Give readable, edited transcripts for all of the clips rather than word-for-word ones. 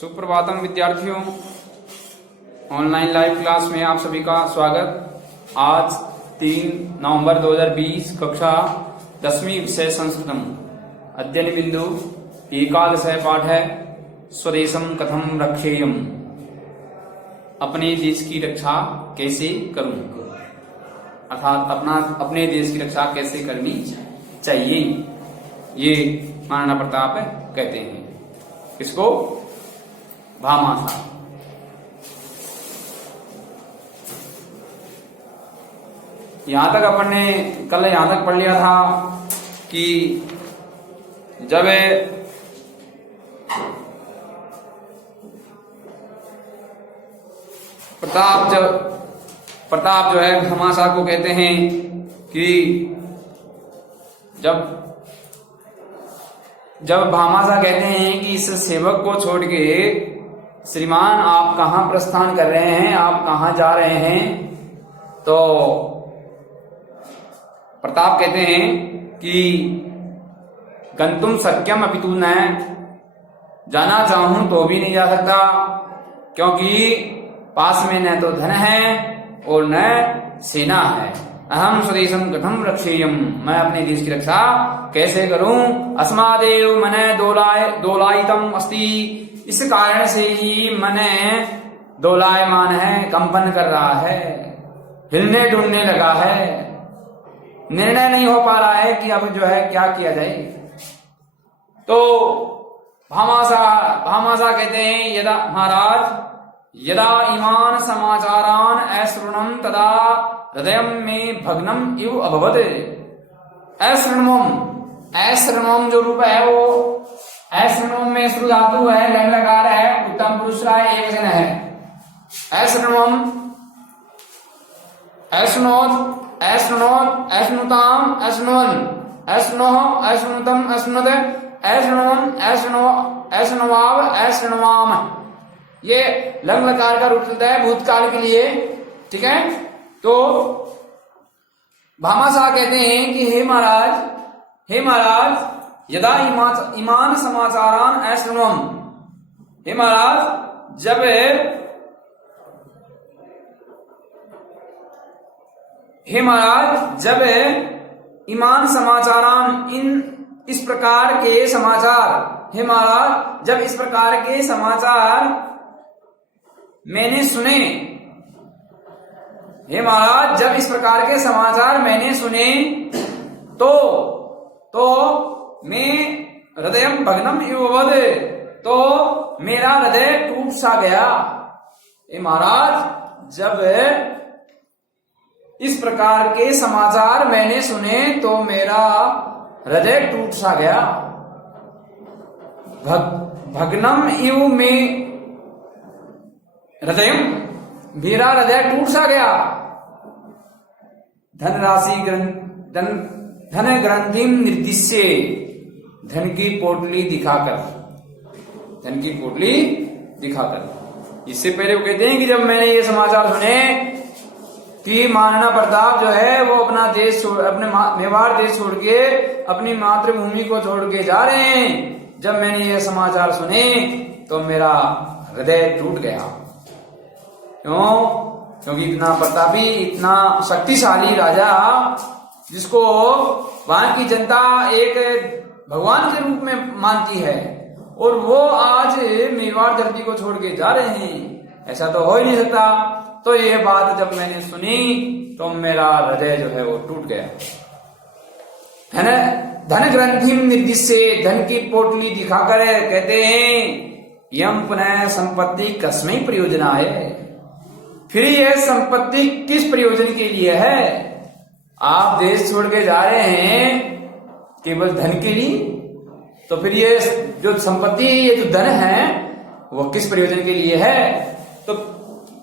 सुप्रभातम विद्यार्थियों, online live class में आप सभी का स्वागत। आज 3 नवंबर 2020 कक्षा 10वीं विषय संस्कृतम अध्ययन बिंदु एकादश पाठ है स्वदेशम कथम रक्षेयम। अपने देश की रक्षा कैसे करूं, अर्थात अपने देश की रक्षा कैसे करनी चाहिए, ये महाराणा प्रताप कहते हैं। इसको भामासा। यहां तक अपन ने कल यहां तक पढ़ लिया था कि जब प्रताप जो है भामासा को कहते हैं कि जब भामासा कहते हैं कि इस सेवक को छोड़ के श्रीमान आप कहां प्रस्थान कर रहे हैं, आप कहां जा रहे हैं, तो प्रताप कहते हैं कि गंतुम शक्यम अपितु न, जाना चाहूं तो भी नहीं जा सकता, क्योंकि पास में न तो धन है और न सेना है। अहम स्वदेशम कथम रक्षेयम, मैं अपने देश की रक्षा कैसे करूं। अस्मादेव मने दोलायितम अस्ति, इस कारण से ही मने दोलायमान है, कंपन कर रहा है, हिलने डुलने लगा है, निर्णय नहीं हो पा रहा है कि अब जो है क्या किया जाए। तो भामासा कहते हैं यदा महाराज यदा इमान समाचारान अश्रुणम तदा हृदय में भग्नम इव अभवत। अश्रुणम जो रूप है वो अश्रुणम में श्रु धातु है, लंग लकार है, उत्तम पुरुष राय एक वचन है। अश्रुणम अश्नोत अश्नोत अश्नुताम अश्नुवन अश्नोह अश्नुतम अश्नुत अश्नुवन अश्नो अश्नवाव अश्नवाम, ये लंग लकार का रूप चलता है भूतकाल के लिए, ठीक है। तो भामासा कहते हैं कि हे महाराज यदा इमान समाचारान अश्रुणम, हे महाराज जब ईमान समाचारान इस प्रकार के समाचार, हे महाराज जब इस प्रकार के समाचार मैंने सुने, हे महाराज जब इस प्रकार के समाचार मैंने सुने तो मैं हृदय भग्नम इव अभवत, तो मेरा हृदय टूट सा गया। हे महाराज जब इस प्रकार के समाचार मैंने सुने तो मेरा हृदय टूट सा गया। भग्नम इव में हृदय, मेरा हृदय टूट सा गया। धन ग्रंथि निर्दिश्य, धन की पोटली दिखाकर। इससे पहले वो कहते हैं कि जब मैंने ये समाचार सुने कि महाराणा प्रताप जो है वो अपना देश अपने मेवाड़ देश छोड़ के अपनी मातृभूमि को छोड़ के जा रहे हैं, जब मैंने ये समाचार सुने तो मेरा हृदय टूट गया। क्यों? क्योंकि इतना प्रतापी, इतना शक्तिशाली राजा, जिसको वहां की जनता एक भगवान के रूप में मानती है, और वो आज मेवाड़ धरती को छोड़ के जा रहे हैं, ऐसा तो हो ही नहीं सकता। तो ये बात जब मैंने सुनी तो मेरा हृदय जो है वो टूट गया, है ना। धन ग्रंथि निर्दिश्य, धन की पोटली दिखाकर कहते हैं यम पुनः संपत्ति कस्मै प्रयोजना है, फिर यह संपत्ति किस प्रयोजन के लिए है। आप देश छोड़ के जा रहे हैं केवल धन के लिए, तो फिर ये जो संपत्ति, ये जो धन है वो किस प्रयोजन के लिए है। तो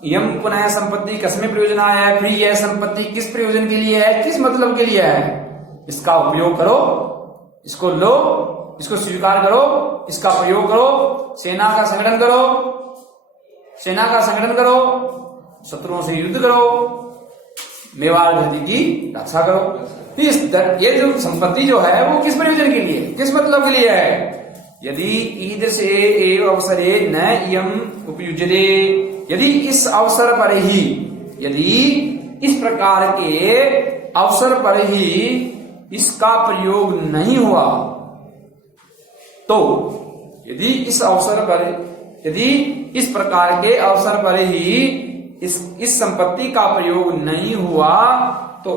यम पुनः संपत्ति कस्मै प्रयोजना है, फिर यह संपत्ति किस प्रयोजन के लिए है, किस मतलब के लिए है। इसका उपयोग करो, इसको लो, इसको स्वीकार करो, इसका प्रयोग करो, सेना का संगठन करो, शत्रुओं से युद्ध करो, मेवाड़ धरती की रक्षा करो। ये जो संपत्ति जो है वो किस प्रयोजन के लिए, किस मतलब के लिए है, यदि ईदृशे एव अवसरे न इयम् उपयुज्यते, यदि इस अवसर पर ही, यदि इस प्रकार के अवसर पर ही इसका प्रयोग नहीं हुआ, तो यदि इस अवसर पर, यदि इस प्रकार के अवसर पर ही इस संपत्ति का प्रयोग नहीं हुआ, तो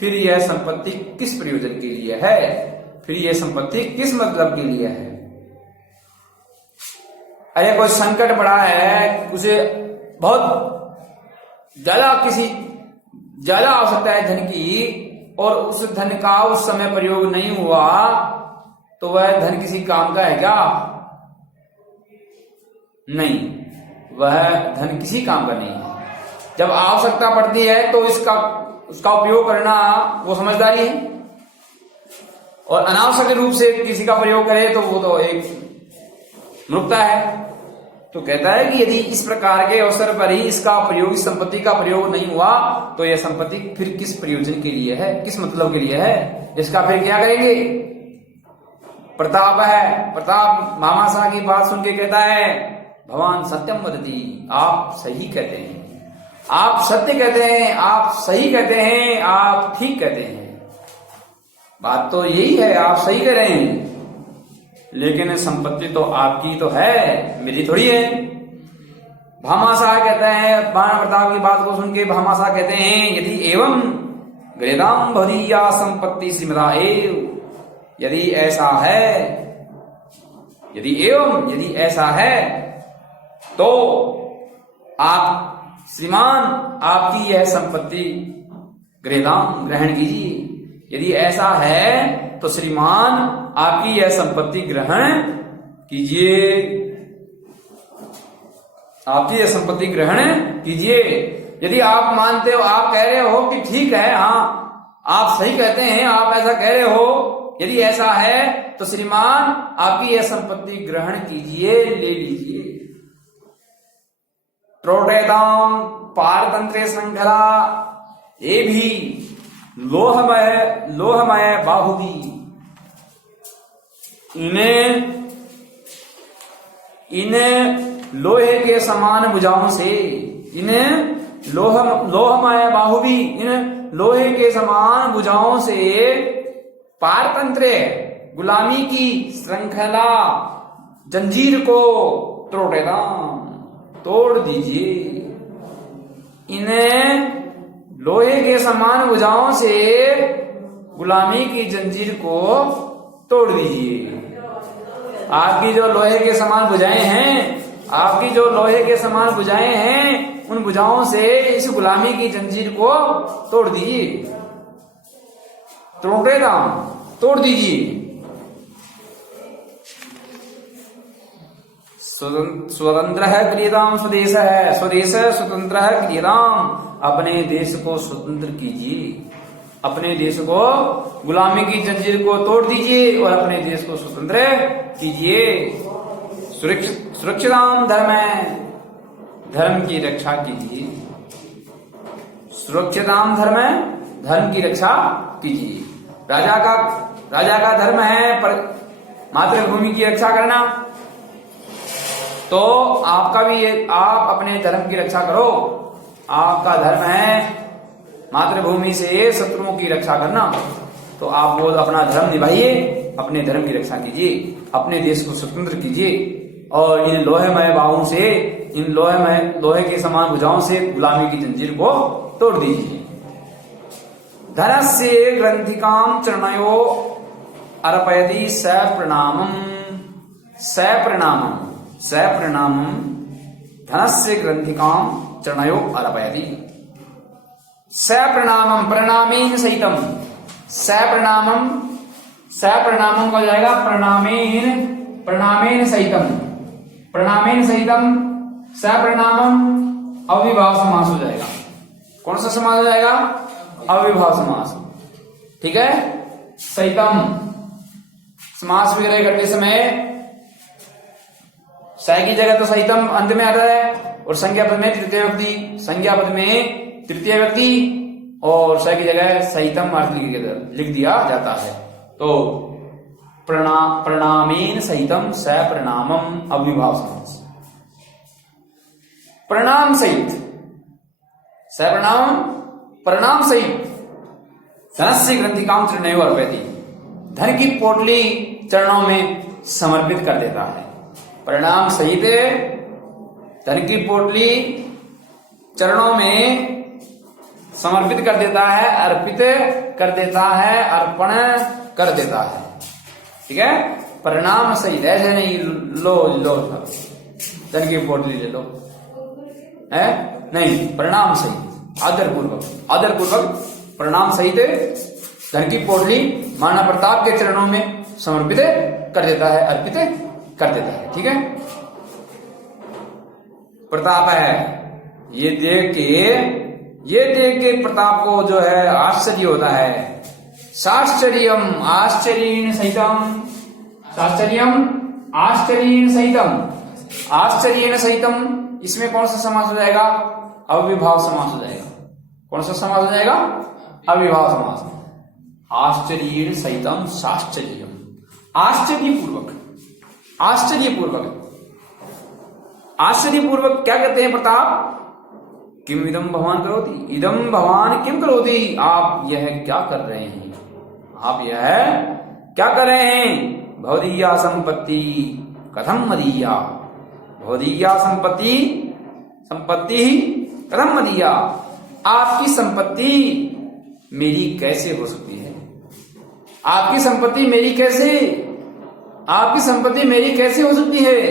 फिर यह संपत्ति किस प्रयोजन के लिए है, फिर यह संपत्ति किस मतलब के लिए है। अरे कोई संकट पड़ा है, उसे बहुत ज्यादा आवश्यकता है धन की, और उस धन का उस समय प्रयोग नहीं हुआ, तो वह धन किसी काम का है क्या? नहीं, वह धन किसी काम का नहीं है। जब आवश्यकता पड़ती है तो उसका उपयोग करना वो समझदारी है, और अनावश्यक रूप से किसी का प्रयोग करे तो वो तो एक मूर्खता है। तो कहता है कि यदि इस प्रकार के अवसर पर ही इसका प्रयोग, इस संपत्ति का प्रयोग नहीं हुआ, तो यह संपत्ति फिर किस प्रयोजन के लिए है, किस मतलब के लिए है, इसका फिर क्या करेंगे। प्रताप है, प्रताप मामाशाह की बात सुन के कहता है, भगवान सत्यम वदति, आप सही कहते हैं, आप सत्य कहते हैं, आप सही कहते हैं, आप ठीक कहते हैं, बात तो यही है, आप सही कह रहे हैं, लेकिन संपत्ति तो आपकी तो है, मेरी थोड़ी है। भामाशाह कहते हैं, महाराणा प्रताप की बात को सुन के भामाशाह कहते हैं, यदि एवं गृहदाम भवदीया संपत्ति सिमरा एव, यदि ऐसा है, यदि ऐसा है, तो आप श्रीमान आपकी यह संपत्ति गृहदाम ग्रहण कीजिए। यदि ऐसा है तो श्रीमान आपकी यह संपत्ति ग्रहण कीजिए, आपकी यह संपत्ति ग्रहण कीजिए। यदि आप मानते हो, आप कह रहे हो कि ठीक है, हाँ आप सही कहते हैं, आप ऐसा कह रहे हो, यदि ऐसा है तो श्रीमान आपकी यह संपत्ति ग्रहण कीजिए, ले लीजिए। त्रोटेदाम पारतंत्रे श्रृंखला, ये भी लोहमय बाहुबी, इन लोहे के समान भुजाओं से, इन लोहमय बाहुबी, इन लोहे के समान भुजाओं से पारतंत्र, गुलामी की श्रृंखला, जंजीर को तोड़ दीजिए। इन्हें लोहे के समान भुजाओं से गुलामी की जंजीर को तोड़ दीजिए। आपकी जो लोहे के समान भुजाएं हैं, आपकी जो लोहे के समान भुजाएं हैं, उन भुजाओं से इस गुलामी की जंजीर को तोड़ दीजिए। तोड़ दीजिए। स्वतंत्र है क्रियताम स्वदेश है, स्वदेश स्वतंत्र है क्रियताम, अपने देश को स्वतंत्र कीजिए, अपने देश को गुलामी की जंजीर को तोड़ दीजिए और अपने देश को स्वतंत्र कीजिए। सुरक्षिताम धर्म है, धर्म की रक्षा कीजिए। सुरक्षिताम धर्म है, धर्म की रक्षा कीजिए। राजा का धर्म है मातृभूमि की रक्षा करना, तो आपका भी आप अपने धर्म की रक्षा करो। आपका धर्म है मातृभूमि से शत्रुओं की रक्षा करना, तो आप वो अपना धर्म निभाइए, अपने धर्म की रक्षा कीजिए, अपने देश को स्वतंत्र कीजिए और इन लोहेमय बाहों से, इन लोहे के समान भुजाओं से गुलामी की जंजीर को तोड़ दीजिए। धनस्य ग्रंथिकाम चरणयो अर्पयति सप्रणामम् धनस्य ग्रंथिकाम चरणयो अर्पयति। सप्रणामम् प्रणामेन सहितम, सप्रणामम् हो जाएगा प्रणामेन सहितम सप्रणामम् अविभाव समास हो जाएगा। कौन सा समास हो जाएगा? अविभाव समास। ठीक है। सहितम समास वगैरह करते समय स की जगह तो सहितम अंत में आता है और संज्ञा पद में तृतीय व्यक्ति, संज्ञा पद में तृतीय व्यक्ति और स की जगह सहितम अर्थ लिख दिया जाता है। तो प्रणामेन सहितम स प्रणामम अविभाव समास। प्रणाम सहित, स प्रणाम, प्रणाम सहित धनस्य ग्रंथिकाम चरणों अर्पयति, धन की पोटली चरणों में समर्पित कर देता है। प्रणाम सहित धन की पोटली चरणों में समर्पित कर देता है, अर्पित कर देता है, अर्पण कर देता है। ठीक है, प्रणाम सहित, ऐसे नहीं लो लो धन की पोटली ले लो, है नहीं, प्रणाम सहित आदर पूर्वक प्रणाम सहित धन की पोटली महाराणा प्रताप के चरणों में समर्पित कर देता है, अर्पित कर देता है। ठीक है, प्रताप है, ये देख के प्रताप को जो है आश्चर्य होता है। साश्चर्यम आश्चर्येण सहितम, साश्चर्यम आश्चर्येण सहितम, आश्चर्येण सहितम, इसमें कौन सा समास हो जाएगा? अविभाव समास हो जाएगा। कौन सा समास हो जाएगा? अविभाव समास। आश्चर्येण सहितम साश्चर्यम, आश्चर्यपूर्वक, आश्चर्यपूर्वक, आश्चर्यपूर्वक क्या कहते हैं प्रताप? किम इदम भगवान करोति, इदम भगवान किम करोति, आप यह क्या कर रहे हैं, आप यह क्या कर रहे हैं? भवदीया संपत्ति कथम मदीया, भवदीया संपत्ति, संपत्ति कथम मदीया, आपकी संपत्ति मेरी कैसे हो सकती है? आपकी संपत्ति मेरी कैसे, आपकी संपत्ति मेरी कैसे हो सकती है?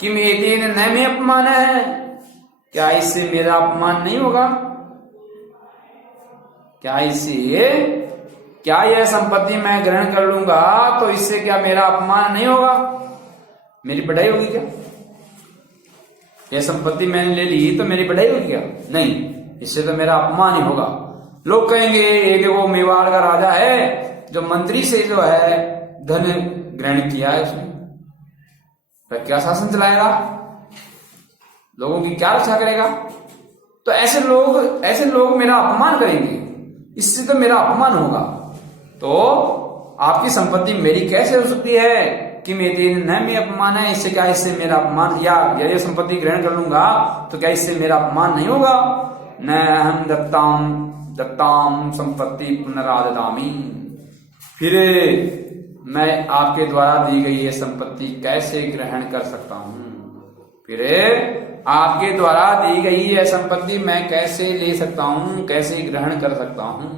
कि मेरे न में अपमान है, क्या इससे मेरा अपमान नहीं होगा? क्या इससे, क्या यह संपत्ति मैं ग्रहण कर लूंगा तो इससे क्या मेरा अपमान नहीं होगा? मेरी बढ़ाई होगी क्या? यह संपत्ति मैंने ले ली तो मेरी बढ़ाई होगी क्या? नहीं, इससे तो मेरा अपमान ही होगा। लोग कहेंगे ये देखो मेवाड़ का राजा है जो मंत्री से जो है धन ग्रहण किया है, उसने तो क्या शासन चलाएगा, लोगों की क्या रक्षा करेगा? तो ऐसे लोग मेरा अपमान करेंगे, इससे तो मेरा अपमान होगा। तो आपकी संपत्ति मेरी कैसे हो सकती है कि मेरे न में अपमान है, इससे क्या, इससे मेरा अपमान, या ये संपत्ति ग्रहण कर लूंगा तो क्या इससे मेरा अपमान नहीं होगा? न अहम दत्ताम संपत्ति पुनराददामी, फिर मैं आपके द्वारा दी गई ये संपत्ति कैसे ग्रहण कर सकता हूं? फिर आपके द्वारा दी गई यह संपत्ति मैं कैसे ले सकता हूं, कैसे ग्रहण कर सकता हूं?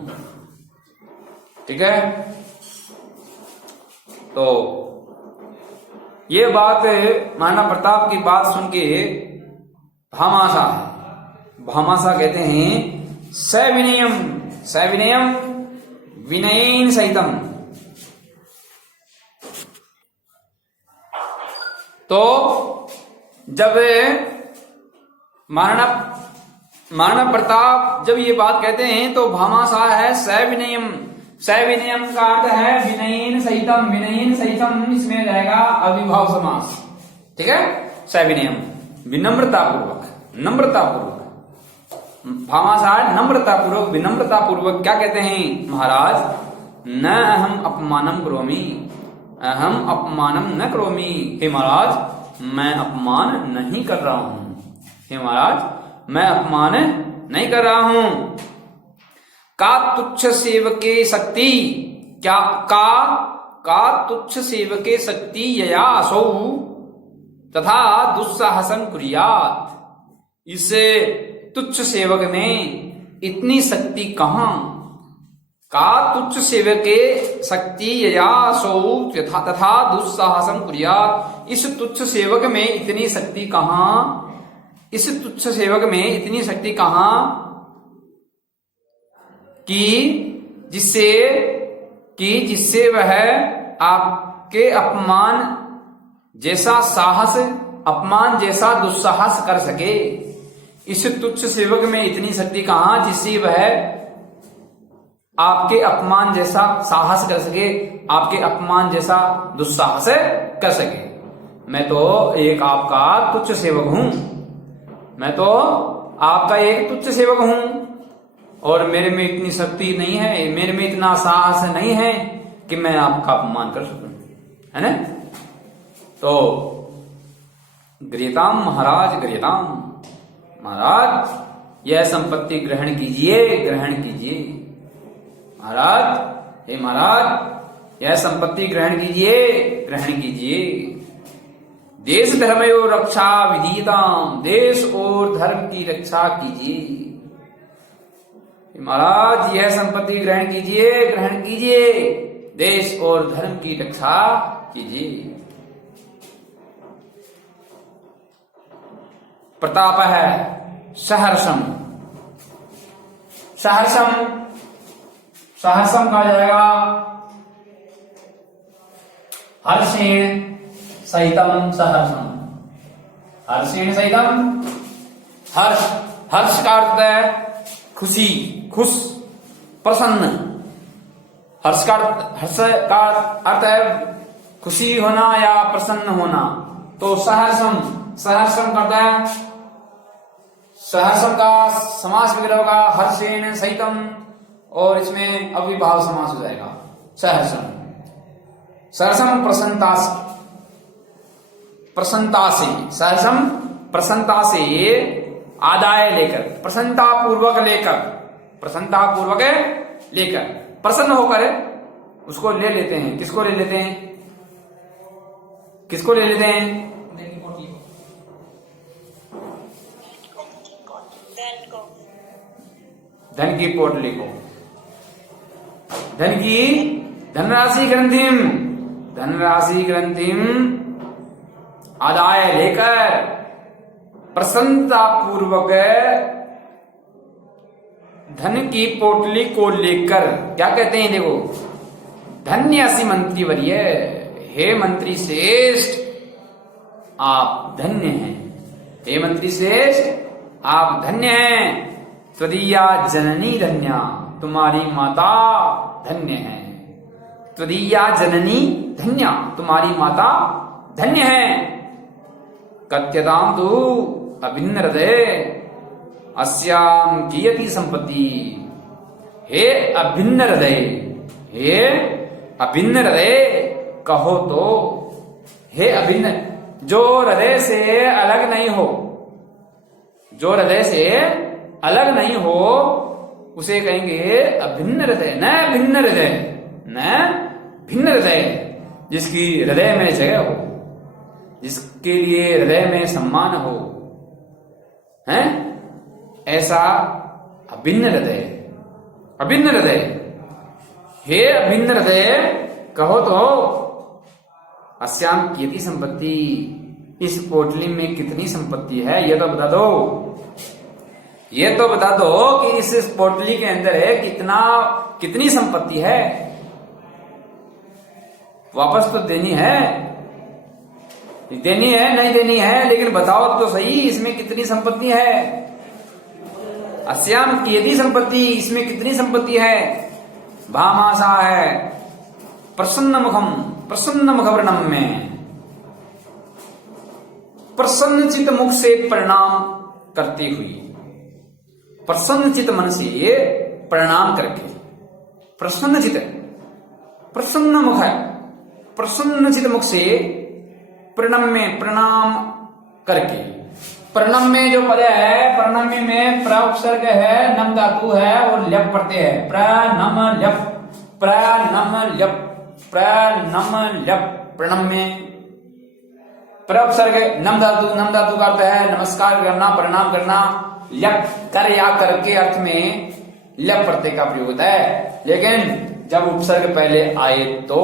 ठीक है, तो ये बात महाराणा प्रताप की बात सुन के भामासा है, भामासा कहते हैं सविनयम, सविनयम विनयेन सहितम। तो जब महाराणा प्रताप जब ये बात कहते हैं तो भामासा है सविनयम, सविनयम का अर्थ है विनयेन सहितम, विनयेन सहितम इसमें रहेगा अविभाव समास। ठीक है, सविनयम विनम्रता पूर्वक, नम्रता पूर्वक, भामासा नम्रता पूर्वक, विनम्रता पूर्वक क्या कहते हैं महाराज? न अहम अपमानम करोमि, अहम अपमानम न करोमि, हे महाराज मैं अपमान नहीं कर रहा हूं, हे महाराज मैं अपमान नहीं कर रहा हूं। का तुच्छ सेवके शक्ति, क्या का तुच्छ सेवके शक्ति यया असौ तथा दुस्साहसन कुर्यात, इस तुच्छ सेवक में इतनी शक्ति कहां? का तुच्छ सेवके शक्ति यया असौ तथा दुस्साहसन कुर्यात, इस तुच्छ सेवक में इतनी शक्ति कहां? इस तुच्छ सेवक में इतनी शक्ति कहां कि जिससे वह आपके अपमान जैसा साहस, अपमान जैसा दुस्साहस कर सके। इस तुच्छ सेवक में इतनी शक्ति कहां जिससे वह आपके अपमान जैसा साहस कर सके, आपके अपमान जैसा दुस्साहस कर सके। मैं तो एक आपका तुच्छ सेवक हूं, मैं तो आपका एक तुच्छ सेवक हूं और मेरे में इतनी शक्ति नहीं है, मेरे में इतना साहस नहीं है कि मैं आपका अपमान कर सकूं, है ना। तो गृहताम महाराज, गृहताम महाराज, यह संपत्ति ग्रहण कीजिए, ग्रहण कीजिए महाराज, हे महाराज यह संपत्ति ग्रहण कीजिए, ग्रहण कीजिए। देश धर्मयो रक्षा विधीयताम, देश और धर्म की रक्षा कीजिए महाराज, यह संपत्ति ग्रहण कीजिए, ग्रहण कीजिए, देश और धर्म की रक्षा कीजिए। प्रताप है सहर्षम, सहर्षम, सहर्षम कहा जाएगा हर्षेण सहितम, सहर्षम, हर्षेण सहितम, हर्ष, हर्ष का अर्थ है खुशी, खुश, प्रसन्न। हर्ष का अर्थ है खुशी होना या प्रसन्न होना। तो सहर्षम, सहर्षम करता है, सहर्षम का समास विग्रह होगा हर्षेण सहितम, और इसमें अविभाव समास हो जाएगा सहर्षम। सहर्षम प्रसन्नता से, प्रसन्नता से, सहर्षम प्रसन्नता से आदाय लेकर, प्रसन्नता पूर्वक लेकर, प्रसन्नता पूर्वक लेकर, प्रसन्न होकर उसको ले लेते हैं। किसको ले लेते हैं, किसको ले लेते हैं, धन की पोटली को, धन की धनराशि ग्रंथिम, धनराशि ग्रंथिम आदाय लेकर प्रसन्नता पूर्वक धन की पोटली को लेकर, क्या कहते हैं देखो, धन्यसी मंत्री वर्य, हे मंत्री श्रेष्ठ आप धन्य हैं, हे मंत्री श्रेष्ठ आप धन्य हैं। त्वदीया जननी धन्या, तुम्हारी माता धन्य है। त्वदीया जननी धन्या, तुम्हारी माता धन्य है। कथ्यताम तु अभिन्न हृदय अस्याम कियति संपत्ति, हे अभिन्न हृदय, हे अभिन्न हृदय कहो तो, हे अभिन्न, जो हृदय से अलग नहीं हो, जो हृदय से अलग नहीं हो उसे कहेंगे अभिन्न हृदय, न भिन्न हृदय, न भिन्न हृदय, जिसकी हृदय में जगह हो, जिसके लिए हृदय में सम्मान हो, हैं, ऐसा अभिन्न हृदय, अभिन्न हृदय, हे अभिन्न हृदय कहो तो अस्याम कियति संपत्ति, इस पोटली में कितनी संपत्ति है ये तो बता दो, ये तो बता दो कि इस पोटली के अंदर है कितना, कितनी संपत्ति है। वापस तो देनी है, देनी है नहीं देनी है, लेकिन बताओ तो सही इसमें कितनी संपत्ति है। अस्याम कियति संपत्ति, इसमें कितनी संपत्ति है। भामाशा है प्रसन्न मुखम, प्रसन्न मुखवर्णम में, प्रसन्न चित मुख से प्रणाम करती हुई, प्रसन्न चित मन से प्रणाम करके, प्रसन्न चित, प्रसन्न मुख है, प्रसन्न चित मुख से प्रणम में प्रणाम करके। प्रणम में जो पद है, प्रणम में प्र उपसर्ग है, नम धातु है और ल्यप प्रत्यय है। प्रणम ल्यप, प्रणम ल्यप, प्रणम ल्यप, प्रणम में प्र उपसर्ग नम धातु, नम धातु का अर्थ है नमस्कार करना, प्रणाम करना। ल्यप कर या करके अर्थ में ल्यप प्रत्यय का प्रयोग होता है, लेकिन जब उपसर्ग पहले आए तो,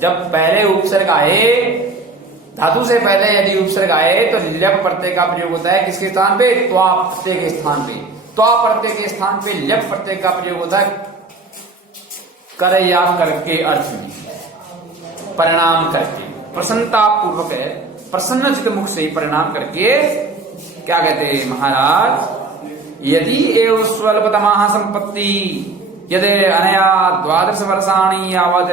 जब पहले उपसर्ग आए, धातु से पहले यदि उपसर्ग आए तो ल्यप प्रत्यय का प्रयोग होता है। किसके स्थान पे, त्वा प्रत्यय के स्थान पे, त्वा प्रत्यय के स्थान पे ल्यप प्रत्यय का प्रयोग होता है कर या करके अर्थ में, परिणाम करके, प्रसन्नता पूर्वक है, प्रसन्न चित्त मुख से परिणाम करके। क्या कहते हैं महाराज, यदि एव स्वल्पतमा संपत्ति यदि अनया 12 वर्षाणि यावत्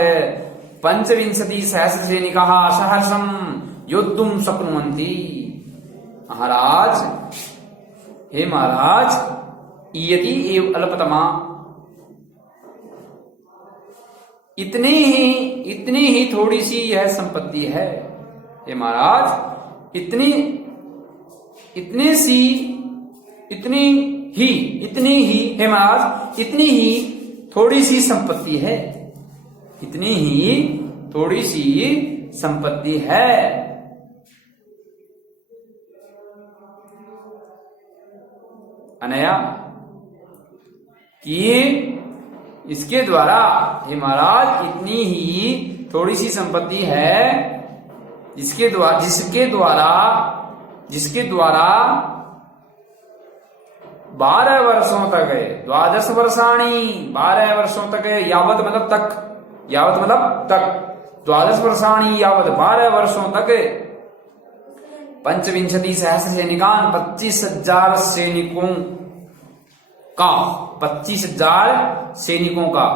25 सहस्र सैनिकाः सहर्षं योद्धुं शक्नुवन्ति। महाराज, हे महाराज, यदि एव अल्पतमा, इतनी ही थोड़ी सी यह संपत्ति है। हे महाराज, इतनी ही हे महाराज, इतनी ही थोड़ी सी संपत्ति है, इतनी ही थोड़ी सी संपत्ति है। अनया कि इसके द्वारा, हे महाराज, इतनी ही थोड़ी सी संपत्ति है जिसके द्वारा 12 वर्षों तक है, 12 वर्षाणी, 12 वर्षों तक है, यावत मतलब तक 12 वर्षाणी यावत 12 वर्षों तक 25 सहस्र सैनिकान 25,000 सैनिकों का, 25,000 सैनिकों का,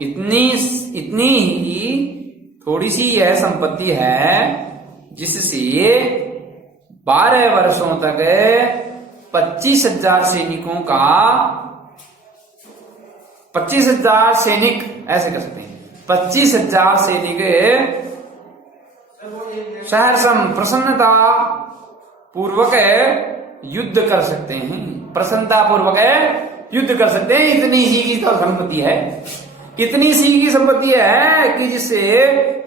इतनी ही थोड़ी सी यह संपत्ति है जिससे 12 वर्षों तक 25,000 सैनिकों का, 25,000 सैनिक ऐसे कर सकते हैं, 25,000 सैनिक सहर्षम प्रसन्नता पूर्वक युद्ध कर सकते हैं, प्रसन्नता पूर्वक युद्ध कर सकते हैं। इतनी सी की तो संपत्ति है, इतनी सी की संपत्ति है कि जिससे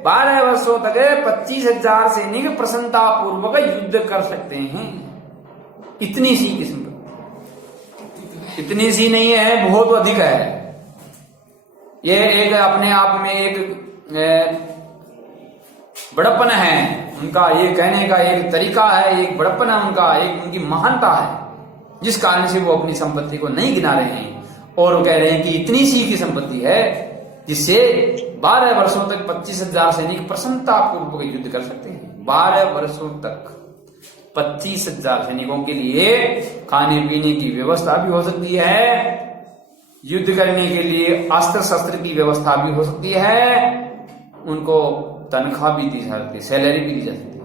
12 वर्षों तक 25,000 सैनिक प्रसन्नता पूर्वक युद्ध कर सकते हैं। इतनी सी की संपत्ति, इतनी सी नहीं है, बहुत अधिक है। ये एक अपने आप में एक बड़प्पन है उनका, ये कहने का एक तरीका है, एक बड़प्पन है उनका, एक उनकी महानता है, जिस कारण से वो अपनी संपत्ति को नहीं गिना रहे हैं और वो कह रहे हैं कि इतनी सी की संपत्ति है जिससे 12 वर्षों तक 25,000 सैनिक प्रसन्नता पूर्वक युद्ध कर सकते हैं। 12 वर्षों तक 25,000 सैनिकों के लिए खाने पीने की व्यवस्था भी हो सकती है, युद्ध करने के लिए अस्त्र शस्त्र की व्यवस्था भी हो सकती है, उनको तनख्वाह भी दी जा सकती है, सैलरी भी दी जा सकती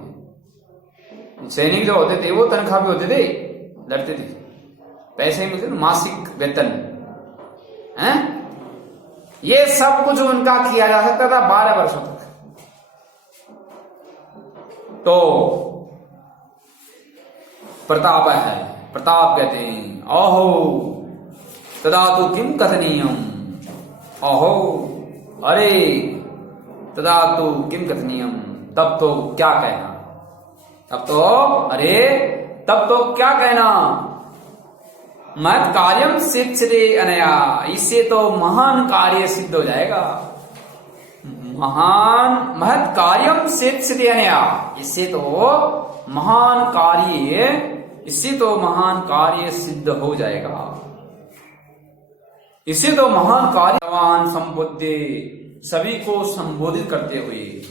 है। सैनिक जो होते थे वो तनख्वाह भी होते थे, लड़ते थे, पैसे मिलते थे, मासिक वेतन है, ये सब कुछ उनका किया जा सकता था 12 वर्षों तक। तो प्रताप है, प्रताप कहते हैं अहो तदा तो किम कथनीयम, अहो अरे तदा तो किम कथनीयम, तब तो क्या कहना, तब तो अरे तब तो क्या कहना, महत् कार्यम सिद्धते अनया, इससे तो महान कार्य सिद्ध हो जाएगा, महत् कार्यम सिद्धते अनया, इससे तो महान कार्य सिद्ध हो जाएगा, इससे तो महान कार्यवान संबोधे, सभी को संबोधित करते हुए,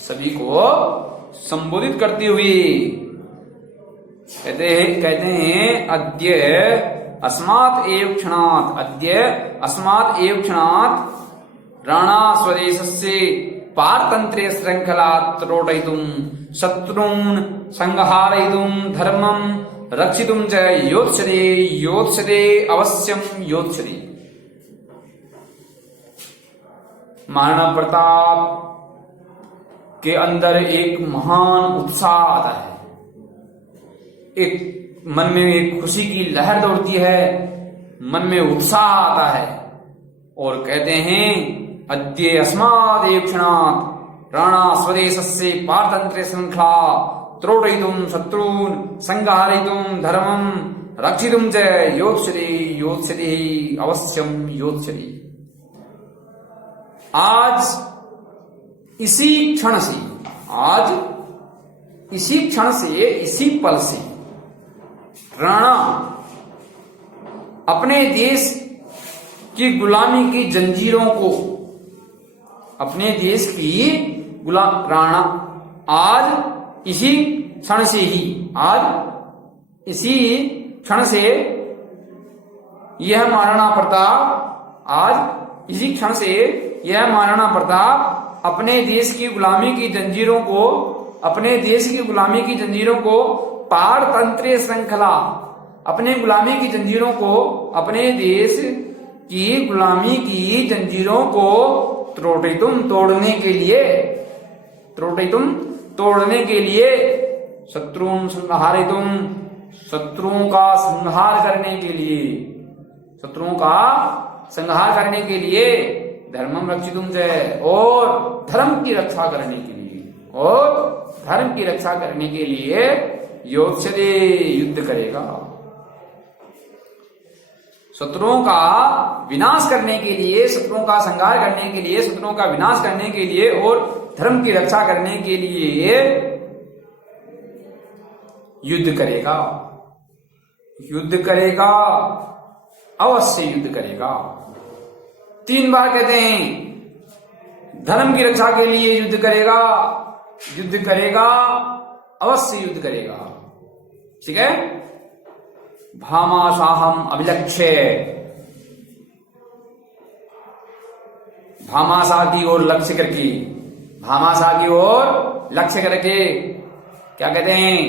सभी को संबोधित करते हुए कहते हैं अद्य अस्मात् एव क्षणात् राणा स्वदेशस्य पारतंत्रे श्रृंखला त्रोटयितुं शत्रून् संहारयितुं धर्मं रक्षितुं च योत्स्यते अवश्यं योत्स्यते। महाराणा प्रताप के अंदर एक महान उत्साह आता है, एक मन में एक खुशी की लहर दौड़ती है, मन में उत्साह आता है और कहते हैं अद्य अस्मात् एव क्षणात् राणा स्वदेशस्य पारतंत्रे श्रृंखला त्रोटयितुं शत्रून् संहारयितुं धर्मं रक्षितुं च योत्स्यते अवश्यं योत्स्यते। आज इसी क्षण से इसी पल से राणा अपने देश की गुलामी की जंजीरों को, अपने देश की राणा आज इसी क्षण से यह महाराणा प्रताप अपने देश की गुलामी की जंजीरों को पारतंत्रीय श्रृंखला, अपने गुलामी की जंजीरों को, अपने देश की गुलामी की जंजीरों को त्रोटितुम तोड़ने के लिए, त्रोटितुम तोड़ने के लिए, शत्रुं संहारितुम शत्रुओं का संहार करने के लिए, शत्रुओं का संहार करने के लिए, धर्मम रक्षितुम च और धर्म की रक्षा करने के लिए, और धर्म की रक्षा करने के लिए योत्स्यते युद्ध करेगा। शत्रुओं का विनाश करने के लिए, शत्रुओं का संहार करने के लिए, शत्रुओं का विनाश करने के लिए और धर्म की रक्षा करने के लिए युद्ध करेगा, युद्ध करेगा, अवश्य युद्ध करेगा। 3 बार कहते हैं, धर्म की रक्षा के लिए युद्ध करेगा, युद्ध करेगा, अवश्य युद्ध करेगा। ठीक है। भामाशाहम अभिलक्ष्य, भामाशाह की ओर लक्ष्य करके, भामाशाह की ओर लक्ष्य करके क्या कहते हैं,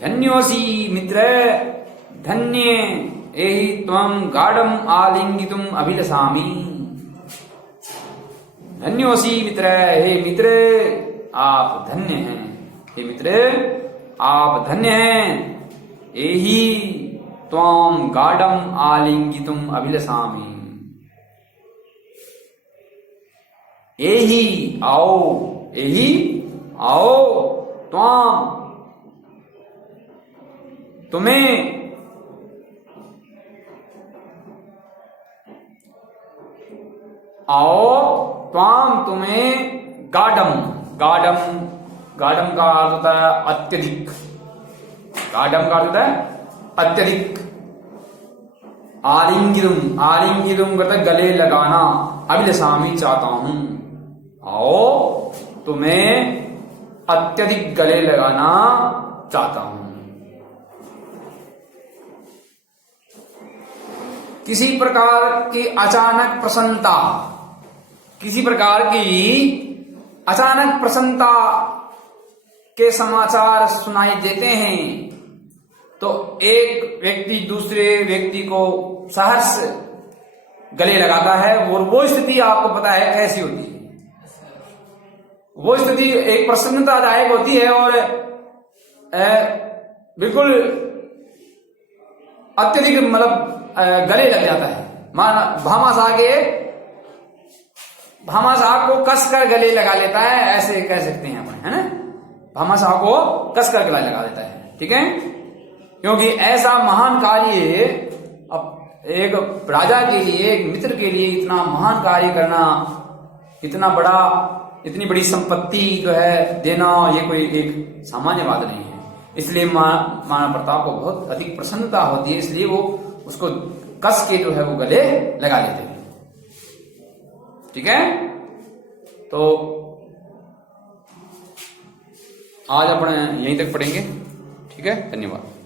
धन्योसी मित्र, धन्य एहि त्वं गाढ़म आलिंगितुम अभिलषामि। धन्योसी मित्र, हे मित्र आप धन्य हैं, हे मित्र आप धन्य हैं। एहि त्वं गाढ़म आलिंगितुम अभिलषामि। एहि आओ, एहि आओ, त्वं तुम्हें, आओ त्वाम तुम्हें, गाढ़म, गाढ़म, गाढ़म का अर्थ होता है अत्यधिक, गाढ़म का अर्थ होता है अत्यधिक। आलिंगितुम, आलिंगितुम करता है गले लगाना, अभिलषामि चाहता हूं। आओ तुम्हें अत्यधिक गले लगाना चाहता हूं। किसी प्रकार की अचानक प्रसन्नता, किसी प्रकार की अचानक प्रसन्नता के समाचार सुनाई देते हैं तो एक व्यक्ति दूसरे व्यक्ति को सहर्ष गले लगाता है, और वो स्थिति आपको पता है कैसी होती है। वो स्थिति एक प्रसन्नतादायक होती है और बिल्कुल अत्यधिक मतलब गले लग जाता है। भामाशाह को कसकर गले लगा लेता है, ऐसे कह सकते हैं अपन, है ना। भामाशाह को कसकर गले लगा देता है। ठीक है। क्योंकि ऐसा महान कार्य अब एक राजा के लिए, एक मित्र के लिए इतना महान कार्य करना, इतना बड़ा, इतनी बड़ी संपत्ति जो है देना, ये कोई एक सामान्य बात नहीं है। इसलिए महाराणा प्रताप को बहुत अधिक प्रसन्नता होती है, इसलिए वो उसको कस के जो है वो गले लगा लेते हैं। ठीक है। तो आज अपन यहीं तक पढ़ेंगे। ठीक है। धन्यवाद।